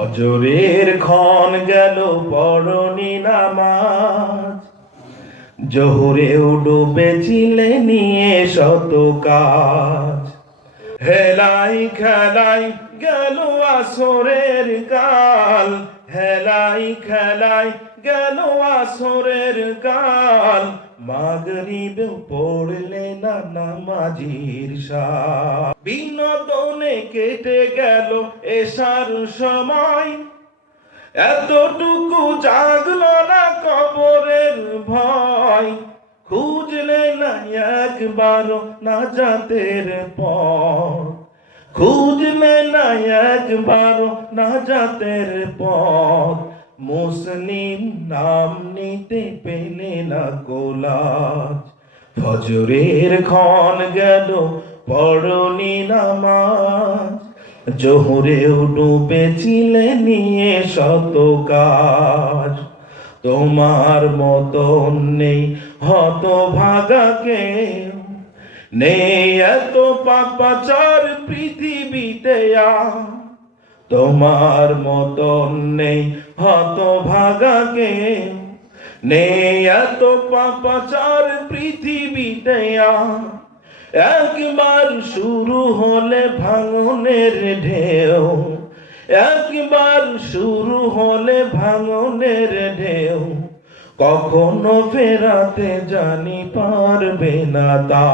ফজরের ক্ষণ গেল পড়নি নামাজ, জোহরেও ডুবেছিলে নিয়ে শত কাজ। হেলাই খেলাই গেল আসরের কাল, হেলাই খেলাই গেল আসরের কাল। মাগরিবেও পড়লে না নামাজির সাথ, বিনোদনে কেটে গেল এশার সময়। এতটুকু জাগলো না কবরের ভয়, খুঁজলে না একবারও নাজাতের পথ, খুঁজলে না একবারও নাজাতের পথ। মুসলিম নাম নিতে পেলে না কোলাজ, ফজরের ক্ষণ গেল পড়নি নামাজ, জোহরেও ডুবেছিলে নিয়ে শত কাজ। তোমার মতন নেই হতভাগা কেউ, নেই এত পাপাচার পৃথিবীতে আর। তোমার মতন নেই হতভাগা কেউ, নেই এত পাপাচার পৃথিবীতে আর। একবার শুরু হলে ভাঙনের ঢেউ, একবার শুরু হলে ভাঙনের ঢেউ, কখনো ফেরাতে জানি পারবে না তা।